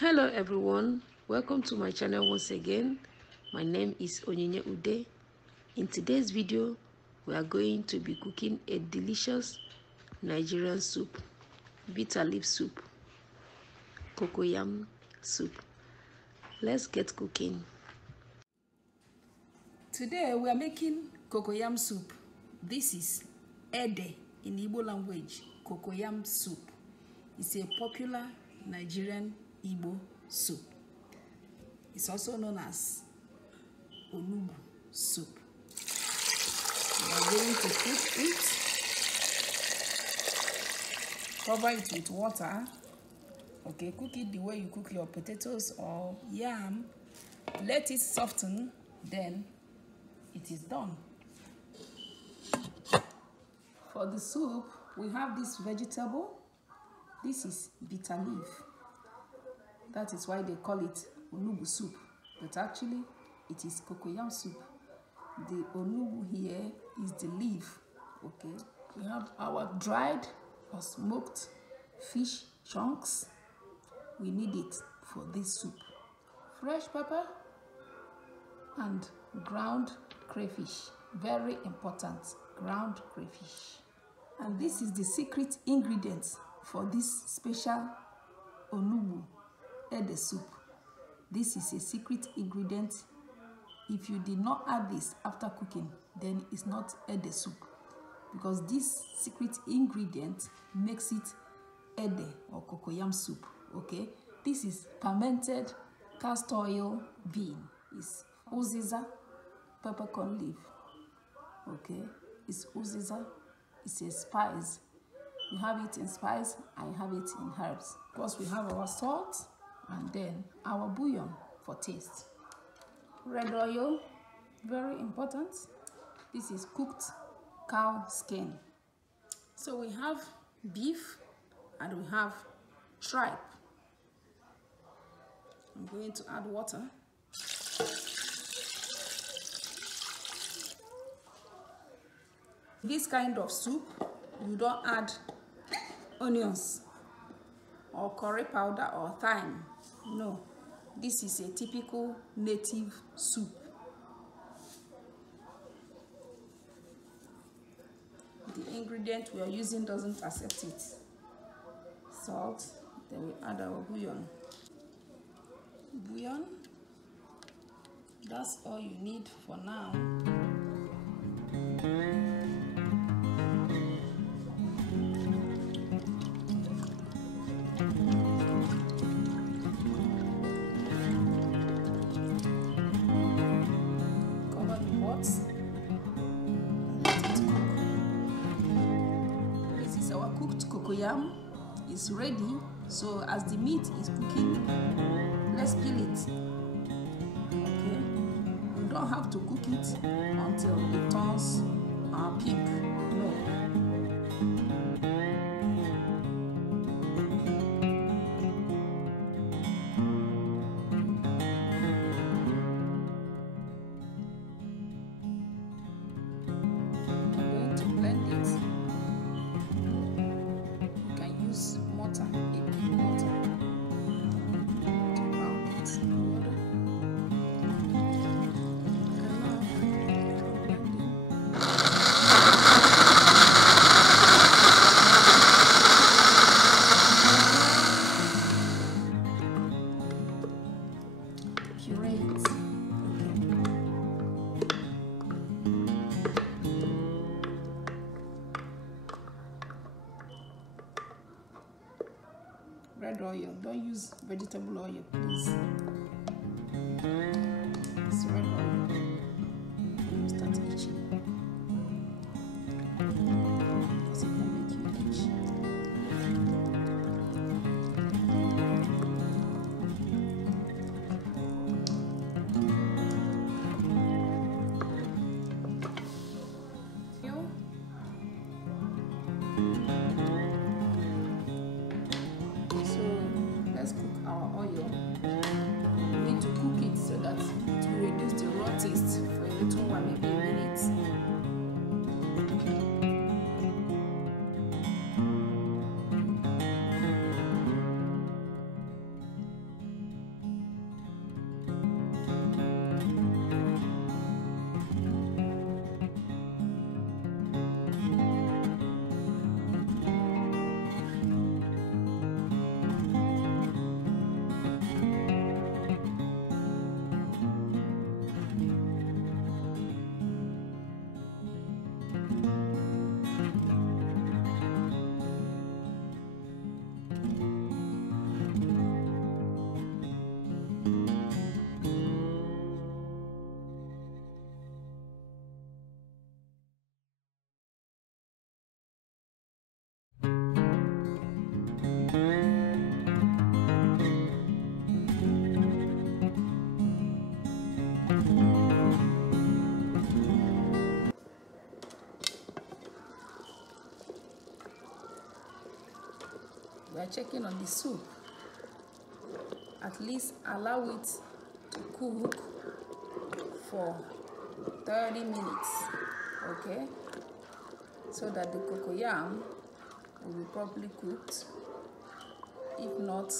Hello everyone, welcome to my channel once again. My name is Onyinye Ude. In today's video we are going to be cooking a delicious Nigerian soup, bitter leaf soup, cocoyam soup. Let's get cooking. Today we are making cocoyam soup. This is ede in Igbo language. Cocoyam soup. It's a popular Nigerian Igbo soup. It's also known as onugbu soup. We are going to cook it. Cover it with water. Okay, cook it the way you cook your potatoes or yam. Let it soften, then it is done. For the soup, we have this vegetable. This is bitterleaf. That is why they call it onugbu soup, but actually it is cocoyam soup. The onugbu here is the leaf. Okay, we have our dried or smoked fish chunks. We need it for this soup. Fresh pepper and ground crayfish. Very important, ground crayfish. And this is the secret ingredient for this special onugbu ede soup. This is a secret ingredient. If you did not add this after cooking, then it's not ede soup, because this secret ingredient makes it ede or cocoyam soup. Okay, this is fermented castor oil bean. It's uziza peppercorn leaf. Okay, it's uziza. It's a spice. You have it in spice, I have it in herbs. Of course, we have our salt and then our bouillon for taste. Red oil, very important. This is cooked cow skin. So we have beef and we have tripe. I'm going to add water. This kind of soup, you don't add onions or curry powder or thyme. No, this is a typical native soup. The ingredient we are using doesn't accept it. Salt, then we add our bouillon. Bouillon, that's all you need for now. This is our cooked cocoyam. It's ready. So as the meat is cooking, let's peel it. Okay, you don't have to cook it until it turns pink. No. Red oil, don't use vegetable oil, please. It's red oil. You start itching. Because it can make you itch. Let's cook our oil. We need to cook it so that it will reduce the raw taste for a little while, maybe a minute. checking on the soup. At least allow it to cook for 30 minutes, okay? So that the cocoyam will be properly cooked. If not,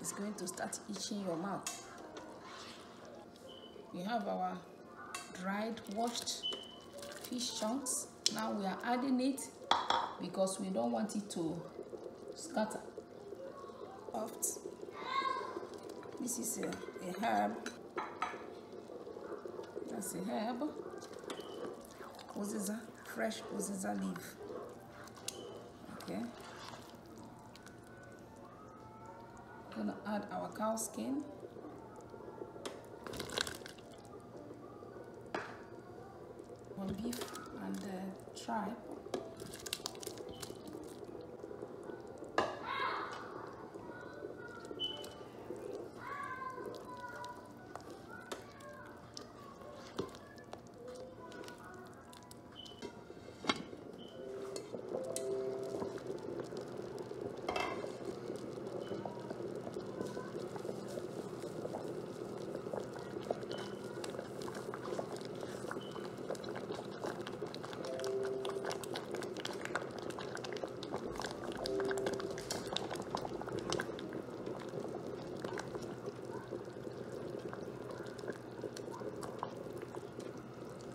it's going to start itching your mouth. We have our dried, washed fish chunks. Now we are adding it because we don't want it to scatter. This is a herb. That's a herb. Uziza, fresh uziza leaf. Okay. We're gonna add our cow skin. One beef and tripe.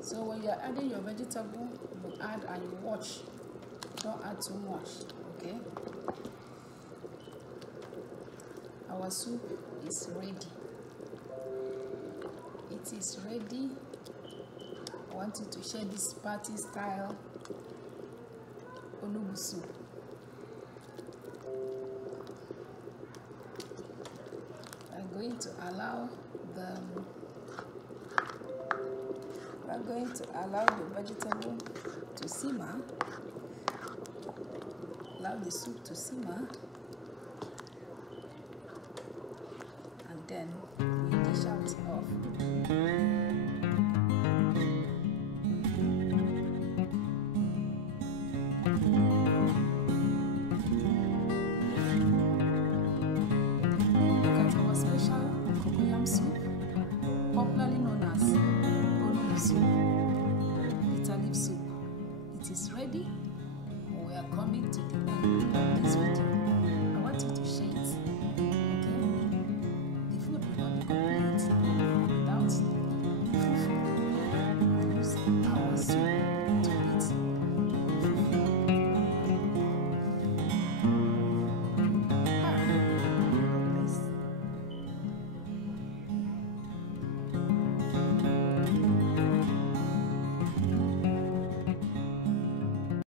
So when you're adding your vegetable, you add and you watch. Don't add too much, okay? Our soup is ready. It is ready. I want you to share this party style onugbu soup. I'm going to allow the vegetable to simmer. Allow the soup to simmer, and then we dish out.